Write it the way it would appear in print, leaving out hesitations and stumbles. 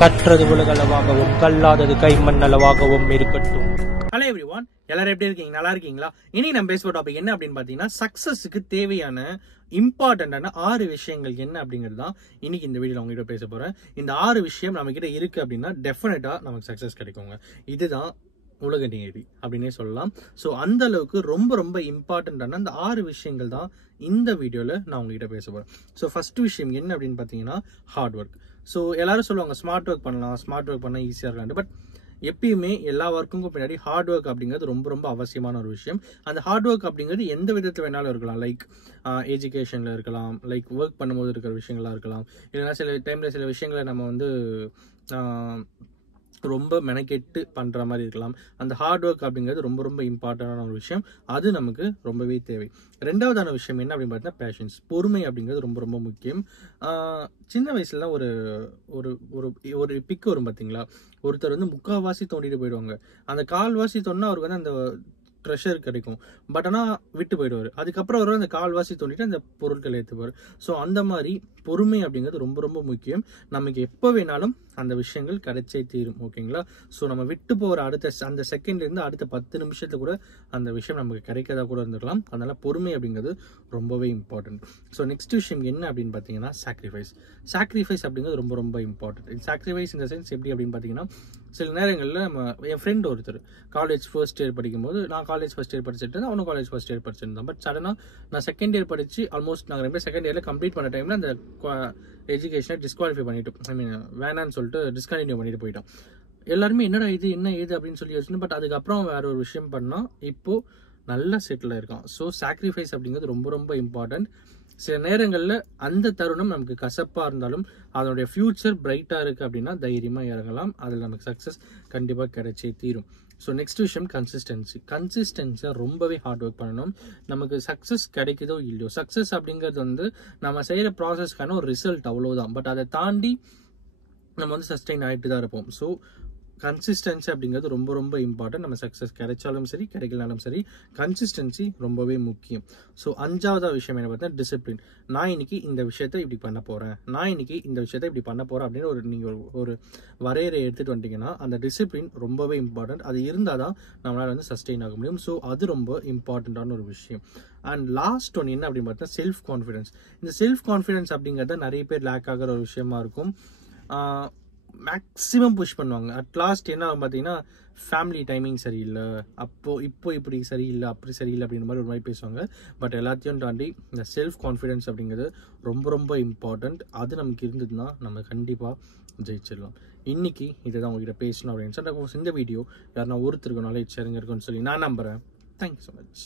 கற்றது உலகளவாகவும் கல்லாதது கைமண் அளவாகவும் இருக்கட்டும். Hello everyone, எல்லாரும் எப்படி இருக்கீங்க? நல்லா இருக்கீங்களா? இன்னைக்கு நம்ம பேசுற டாபிக் என்ன அப்படின்னு பாத்தீங்கன்னா, சக்சஸுக்கு தேவையான இம்பார்ட்டன்டான 6 விஷயங்கள் என்ன அப்படிங்கிறது தான் இன்னைக்கு இந்த வீடியோல உங்ககிட்ட பேச போறேன். இந்த 6 விஷயம் நம்ம கிட்ட இருக்கு அப்படின்னா டெஃபினட்டா நமக்கு சக்சஸ் கிடைக்குங்க. இதுதான் உலக நீதி அப்படின்னே சொல்லலாம். ஸோ அந்த அளவுக்கு ரொம்ப ரொம்ப இம்பார்ட்டன்டான அந்த 6 விஷயங்கள் தான் இந்த வீடியோல நான் உங்ககிட்ட பேச போறேன். ஸோ ஃபர்ஸ்ட் விஷயம் என்ன அப்படின்னு பாத்தீங்கன்னா, ஹார்ட் ஒர்க். ஸோ எல்லாரும் சொல்லுவாங்க ஸ்மார்ட் ஒர்க் பண்ணலாம், ஸ்மார்ட் ஒர்க் பண்ணால் ஈஸியாக இருக்காது. பட் எப்பயுமே எல்லா ஒர்க்குக்கும் பின்னாடி ஹார்ட் ஒர்க் அப்படிங்கிறது ரொம்ப ரொம்ப அவசியமான ஒரு விஷயம். அந்த ஹார்ட் ஒர்க் அப்படிங்கிறது எந்த விதத்தில் வேணாலும் இருக்கலாம். லைக் எஜுகேஷனில் இருக்கலாம், லைக் ஒர்க் பண்ணும்போது இருக்கிற விஷயங்களாக இருக்கலாம், இல்லைன்னா சில டைமில் சில விஷயங்களை நம்ம வந்து ரொம்ப மெனக்கெட்டு பண்ணுற மாதிரி இருக்கலாம். அந்த ஹார்ட் ஒர்க் அப்படிங்கிறது ரொம்ப ரொம்ப இம்பார்ட்டண்டான ஒரு விஷயம். அது நமக்கு ரொம்பவே தேவை. ரெண்டாவதான விஷயம் என்ன அப்படின்னு பார்த்தீங்கன்னா, பேஷன்ஸ், பொறுமை அப்படிங்கிறது ரொம்ப ரொம்ப முக்கியம். சின்ன வயசுலலாம் ஒரு ஒரு ஒரு பிக்கு வரும் பார்த்தீங்களா, ஒருத்தர் வந்து முக்கால்வாசி தோண்டிட்டு போயிடுவாங்க. அந்த கால்வாசி தோண்டினா அவருக்கு வந்து அந்த ட்ரெஷர் கிடைக்கும். பட் ஆனால் விட்டு போயிடுவார். அதுக்கப்புறம் அவர் அந்த கால்வாசி தோண்டிட்டு அந்த பொருட்களை ஏற்றுப்பார். ஸோ அந்த மாதிரி பொறுமை அப்படிங்கிறது ரொம்ப ரொம்ப முக்கியம். நமக்கு எப்போ வேணாலும் அந்த விஷயங்கள் கிடைச்சே தீரும். ஓகேங்களா? ஸோ நம்ம விட்டு போகிற அந்த செகண்ட்லேருந்து அடுத்த 10 நிமிஷத்துல கூட அந்த விஷயம் நமக்கு கிடைக்காதா கூட இருந்துக்கலாம். அதனால பொறுமை அப்படிங்கிறது ரொம்பவே இம்பார்ட்டன்ட். ஸோ நெக்ஸ்ட் விஷயம் என்ன அப்படின்னு பார்த்தீங்கன்னா, சாக்ரிஃபைஸ் அப்படிங்கிறது ரொம்ப ரொம்ப இம்பார்ட்டன்ட். சாக்ரிஃபைஸ் இந்த சென்ஸ் எப்படி அப்படின்னு பார்த்தீங்கன்னா, சில நேரங்களில் என் ஃப்ரெண்ட் ஒருத்தர் காலேஜ் ஃபர்ஸ்ட் இயர் படிக்கும்போது, நான் காலேஜ் ஃபர்ஸ்ட் இயர் படிச்சுட்டு இருந்தேன், அவனும் காலேஜ் ஃபர்ஸ்ட் இயர் படிச்சிருந்தான். பட் சடனாக நான் செகண்ட் இயர் படிச்சு ஆல்மோஸ்ட் நாங்கள் 2 செகண்ட் இயரில் கம்ப்ளீட் பண்ண டைமில் அந்த எஜுகேஷனை டிஸ்குவாலிஃபை பண்ணிட்டு, ஐ மீன் வேணான்னு சொல்லிட்டு டிஸ்கண்டினியூ பண்ணிட்டு போயிட்டான். எல்லாருமே என்னடா இது என்ன ஏது அப்படின்னு சொல்லி யோசிச்சு, பட் அதுக்கப்புறம் வேற ஒரு விஷயம் பண்ணால் இப்போ நல்லா செட்டில் ஆயிருக்கான். ஸோ சாக்ரிஃபைஸ் அப்படிங்கிறது ரொம்ப ரொம்ப இம்பார்ட்டன்ட். சில நேரங்களில் அந்த தருணம் நமக்கு கசப்பாக இருந்தாலும் அதனுடைய ஃபியூச்சர் பிரைட்டாக இருக்குது அப்படின்னா தைரியமாக இறங்கலாம். அதில் நமக்கு சக்ஸஸ் கண்டிப்பாக கிடைச்சே தீரும். ஸோ நெக்ஸ்ட் விஷயம் கன்சிஸ்டன்சியாக ரொம்பவே ஹார்ட் ஒர்க் பண்ணணும். நமக்கு சக்ஸஸ் கிடைக்குதோ இல்லையோ, சக்ஸஸ் அப்படிங்கிறது வந்து நம்ம செய்கிற ப்ராசஸ்க்கான ஒரு ரிசல்ட், அவ்வளோதான். பட் அதை தாண்டி நம்ம வந்து சஸ்டெயின் ஆகிட்டு தான் இருப்போம். ஸோ கன்சிஸ்டன்சி அப்படிங்கிறது ரொம்ப ரொம்ப இம்பார்ட்டன்ட். நம்ம சக்ஸஸ் கிடைச்சாலும் சரி கிடைக்கலனாலும் சரி கன்சிஸ்டன்சி ரொம்பவே முக்கியம். ஸோ 5வது விஷயம் என்ன பார்த்தா, டிசிப்ளின். நான் இன்னைக்கு இந்த விஷயத்த இப்படி பண்ண போகிறேன், நான் இன்னைக்கு இந்த விஷயத்த இப்படி பண்ண போகிறேன் அப்படின்னு நீங்கள் ஒரு வரையறை எடுத்துகிட்டு வந்துட்டீங்கன்னா அந்த டிசிப்ளின் ரொம்பவே இம்பார்ட்டன்ட். அது இருந்தால் தான் நம்மளால் வந்து சஸ்டெயின் ஆக முடியும். ஸோ அது ரொம்ப இம்பார்ட்டண்ட்டான ஒரு விஷயம். அண்ட் லாஸ்ட் ஒன் என்ன அப்படின்னு பார்த்தா, செல்ஃப் கான்ஃபிடன்ஸ். இந்த செல்ஃப் கான்ஃபிடன்ஸ் அப்படிங்கிறத நிறைய பேர் லேக் ஆகிற ஒரு விஷயமா இருக்கும். மேக்ஸிமம் புஷ் பண்ணுவாங்க. அட் லாஸ்ட் என்ன ஆகும் பார்த்தீங்கன்னா, ஃபேமிலி டைமிங் சரியில்லை, இப்போ இப்படி சரியில்லை, அப்படி சரியில்லை அப்படின்ற மாதிரி ஒரு மாதிரி பேசுவாங்க. பட் எல்லாத்தையும் தாண்டி இந்த செல்ஃப் கான்ஃபிடென்ஸ் அப்படிங்கிறது ரொம்ப ரொம்ப இம்பார்ட்டண்ட். அது நமக்கு இருந்ததுன்னா நம்ம கண்டிப்பாக ஜெயிச்சிடலாம். இன்னைக்கு இதை தான் உங்ககிட்ட பேசணும் அப்படின்னு சொல்லி இந்த வீடியோ யாருன்னா ஒருத்தருக்கு நாலேஜ் ஷேரிங் இருக்குன்னு சொல்லி நான் நம்புகிறேன். Thank you so much.